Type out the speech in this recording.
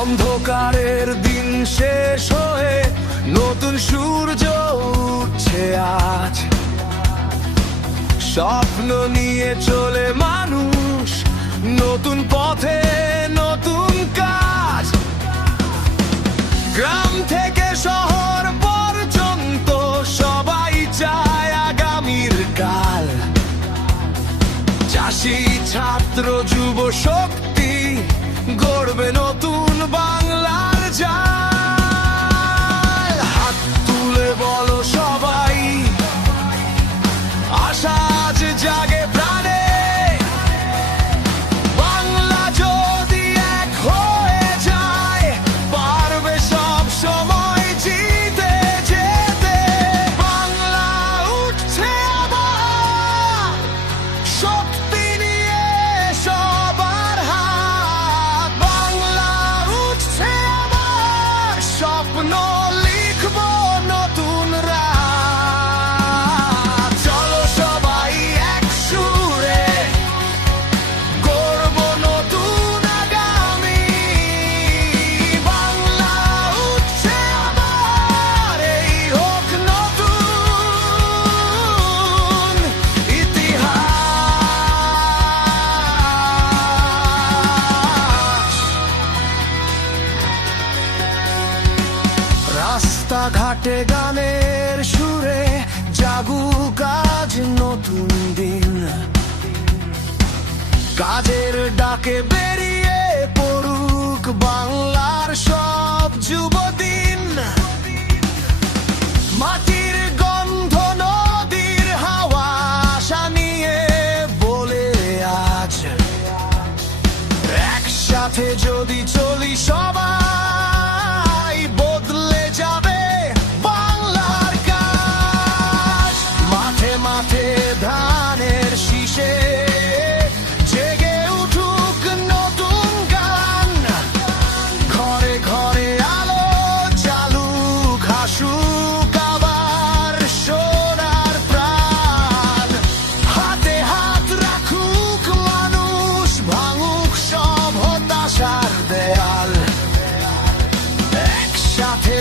অন্ধকারের দিন শেষ হয়ে নতুন সূর্য উঠছে আজ। স্বপ্ন নিয়ে চলে মানুষ নতুন পথে, নতুন কাজ। গ্রাম থেকে শহর পর্যন্ত সবাই চায় আগামীর কাল। চাষি, ছাত্র, যুব শক্তি গড়বে নতুন বাংলার জাল। হাত তুলে বলো সবাই, আশা আজ জাগে প্রাণে। বাংলা যদি এক হয়ে যায়, পারবে সব সময় জিতে যেতে। বাংলা উঠছে আবার, শক্তি নিয়ে সবার হাত। বাংলা উঠছে আবার, স্বপ্ন লিখব নতুন রাত। চলো সবাই এক সুরে গড়ব নতুন আগামী। বাংলা উঠছে আবার, এই হোক নতুন ইতিহাস। রাস্তাঘাটে গানের সুরে জাগুক আজ নতুন দিন। কাজের ডাকে বেরিয়ে পড়ুক বাংলার সব যুবদিন। মাটির গন্ধ, নদীর হাওয়া, আশা নিয়ে বলে আজ। একসাথে যদি চলি সবাই, বদলে যাবে বাংলার কাজ। মাঠে মাঠে ধানের শীষে জেগে উঠুক নতুন গান। ঘরে ঘরে আলো জ্বালুক, হাসুক আবার সোনার প্রাণ। হাতে হাত রাখুক মানুষ, ভাঙুক সব হতাশার দেয়াল। একসাথে